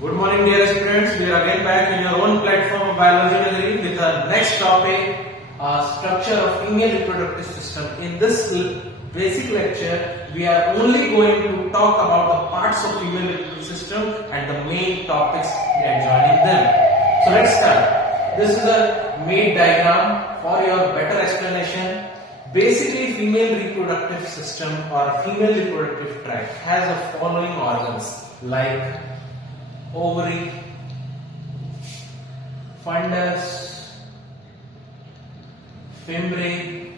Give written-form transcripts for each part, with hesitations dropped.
Good morning, dear students. We are again back in your own platform of Biology Degree with our next topic, structure of female reproductive system. In this basic lecture, we are only going to talk about the parts of female reproductive system and the main topics adjoining them. So let's start. This is a made diagram for your better explanation. Basically, female reproductive system or female reproductive tract has the following organs like ovary, fundus, fimbriae,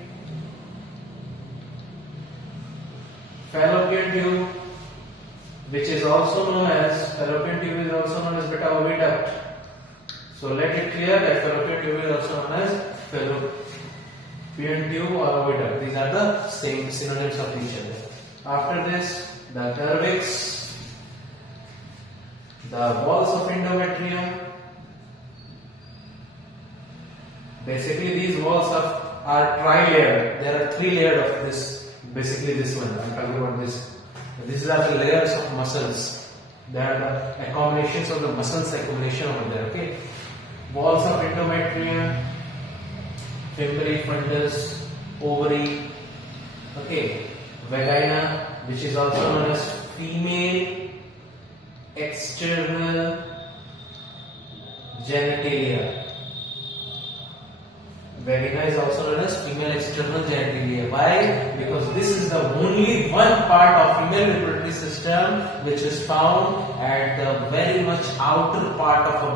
fallopian tube, which is also known as beta oviduct. So let it clear that fallopian tube is also known as fallopian tube or oviduct. These are the same synonyms of each other. After this, the cervix, the walls of endometrium. Basically, these walls are tri-layered. There are 3 layers of this. Basically, this one. I am talking about this. These are the layers of muscles. They are the accumulations of the muscles accumulation over there. Okay. Walls of endometrium, fimbriae, fundus, ovary. Okay. Vagina, which is also known as female external genitalia. Vagina is also known as female external genitalia. Why? Because this is the only one part of female reproductive system which is found at the very much outer part of a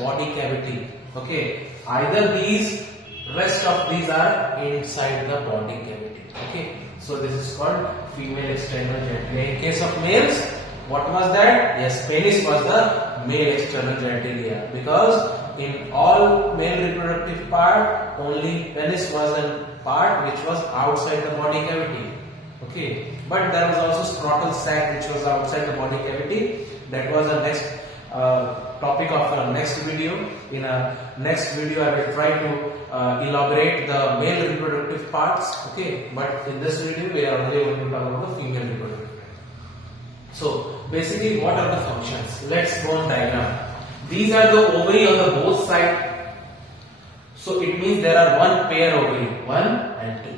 body cavity. Okay. Either these, rest of these are inside the body cavity. Okay. So this is called female external genitalia. In case of males, what was that? Yes, penis was the male external genitalia, because in all male reproductive part, only penis was a part which was outside the body cavity. Okay, but there was also scrotal sac which was outside the body cavity. That was the next topic of our next video. In a next video, I will try to elaborate the male reproductive parts. Okay, but in this video, we are only going to talk about the female reproductive. So basically, what are the functions? Let's go on diagram. These are the ovary on the both sides. So it means there are one pair ovary, 1 and 2.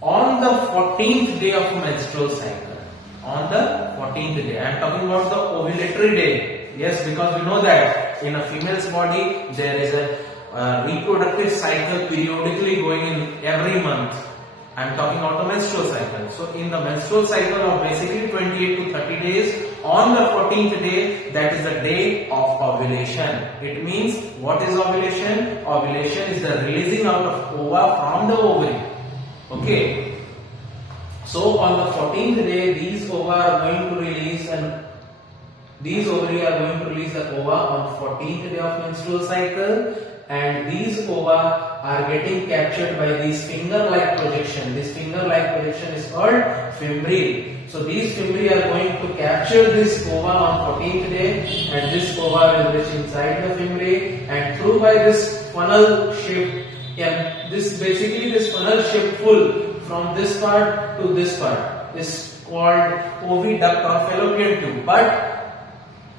On the 14th day of menstrual cycle, on the 14th day, I am talking about the ovulatory day. Yes, because we know that in a female's body there is a reproductive cycle periodically going in every month. I am talking about the menstrual cycle. So in the menstrual cycle of basically 28 to 30 days, on the 14th day, that is the day of ovulation. It means, what is ovulation? Ovulation is the releasing out of ova from the ovary. Okay. So on the 14th day, these ova are going to release, and these ovary are going to release the ova on 14th day of menstrual cycle. And these ova are getting captured by these finger-like projection. This finger-like projection is called fimbriae. So these fimbriae are going to capture this ova on 14th day, and this ova will reach inside the fimbriae, and through by this funnel shape, this funnel shape full from this part to this part is called oviduct or fallopian tube. But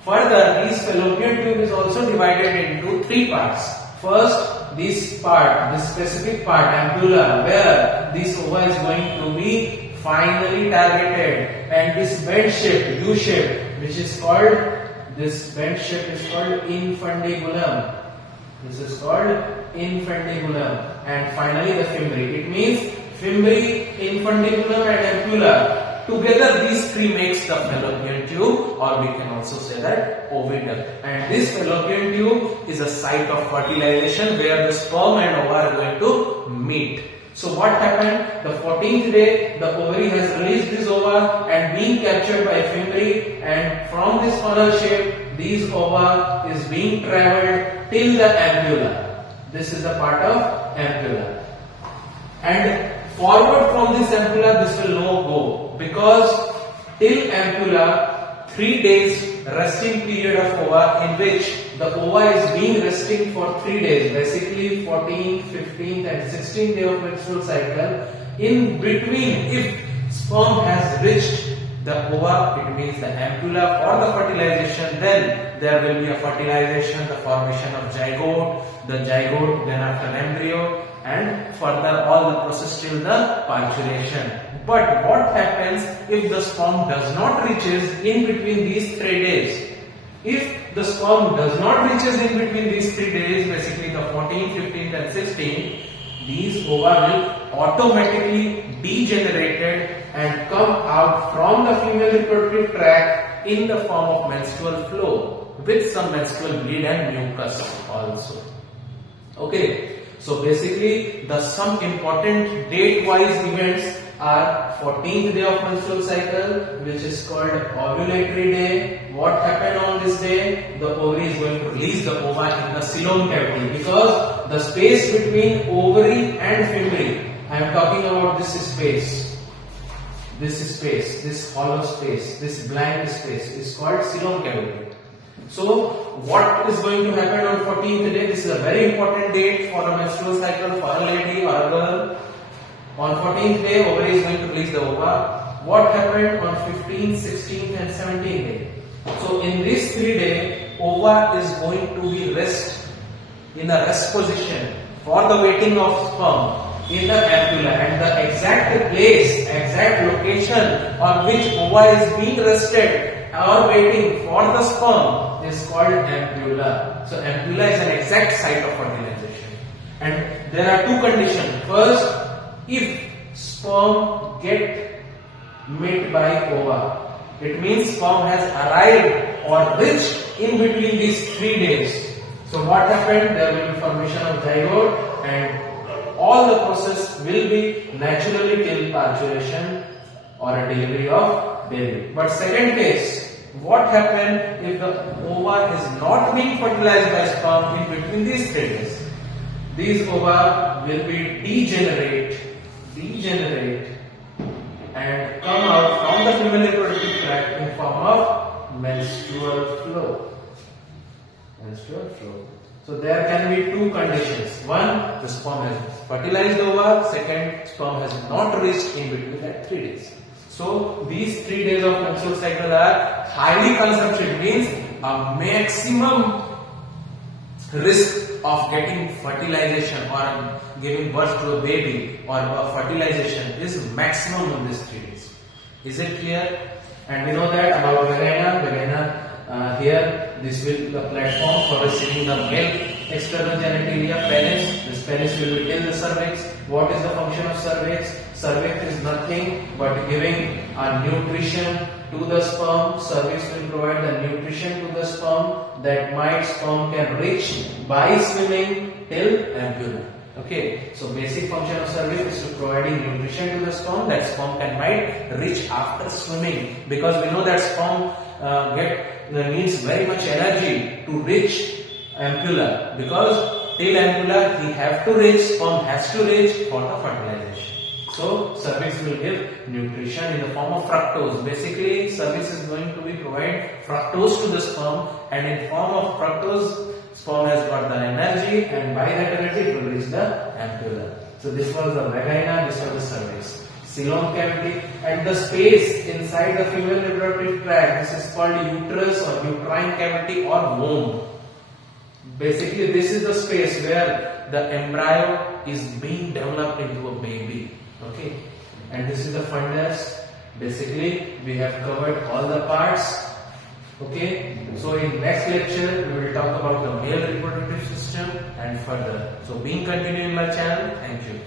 further, this fallopian tube is also divided into 3 parts. First, this part, this specific part, ampulla, where this ova is going to be finally targeted, and this bent shape, U shape, which is called, this bent shape is called infundibulum. This is called infundibulum. And finally the fimbriae. It means fimbriae, infundibulum and ampulla. Together these 3 makes the fallopian tube, or we can also say that oviduct. And this fallopian tube is a site of fertilization where the sperm and ova are going to meet. So what happened? The 14th day, the ovary has released this ova and being captured by fimbriae, and from this funnel shape, these ova is being travelled till the ampulla. This is a part of ampulla. And forward from this ampulla, this will not go, because till ampulla, 3 days resting period of ova, in which the ova is being resting for 3 days, basically 14th, 15th and 16th day of menstrual cycle. In between, if sperm has reached the ova, it means the ampulla for the fertilization. Then there will be a fertilization, the formation of zygote, then after embryo, and further all the process till the parturition. But what happens if the sperm does not reaches in between these 3 days? If the sperm does not reaches in between these 3 days, basically the 14th, 15th and 16th, these ova will automatically degenerated and come out from the female reproductive tract in the form of menstrual flow with some menstrual bleed and mucus also. Okay, so basically the some important date-wise events are 14th day of menstrual cycle, which is called ovulatory day. What happened on this day? The ovary is going to release the ova in the coelom cavity, because the space between ovary and fimbrium, I am talking about this space, this hollow space, this blank space is called coelom cavity. So what is going to happen on 14th day? This is a very important date for a menstrual cycle for a lady or a girl. On 14th day, ovary is going to release the ova. What happened on 15th, 16th and 17th day? So in these 3 days, ova is going to be in a rest position for the waiting of sperm in the ampulla, and the exact place, exact location on which ova is being rested or waiting for the sperm is called ampulla. So ampulla is an exact site of fertilization. And there are two conditions. First, if sperm get met by ova, it means sperm has arrived or reached in between these 3 days. So what happened? There will be formation of zygote and all the process will be naturally till parturition or a delivery of baby. But second case, what happened if the ova is not being fertilized by sperm in between these 3 days? These ova will be degenerate and come out from the female reproductive tract in form of menstrual flow. So there can be two conditions. One, the sperm has fertilized ova. Second, sperm has not reached in between that 3 days. So these 3 days of menstrual cycle are highly consumptive, means a maximum risk of getting fertilization or giving birth to a baby or a fertilization is maximum in these 3 days. Is it clear? And we know that about vagina. Here this will be the platform for receiving the male external genitalia, penis. This penis will be till the cervix. What is the function of cervix? Cervix is nothing but giving a nutrition to the sperm. Cervix will provide the nutrition to the sperm that sperm can reach by swimming till ampulla. Okay, so basic function of cervix is to providing nutrition to the sperm that sperm might reach after swimming, because we know that sperm needs very much energy to reach ampulla, because till ampulla he have to reach, sperm has to reach for the fertilization. So cervix will give nutrition in the form of fructose. Basically, cervix is going to be provide fructose to the sperm, and in form of fructose, sperm has got the energy, and by that energy it will reach the ampulla. So this was the vagina, this was the cervix. Coelom cavity, and the space inside the female reproductive tract, this is called uterus or uterine cavity or womb. Basically, this is the space where the embryo is being developed into a baby. Okay, and this is the fundus. Basically, we have covered all the parts. Okay, so in next lecture we will talk about the male reproductive system and further. So being continued in my channel. Thank you.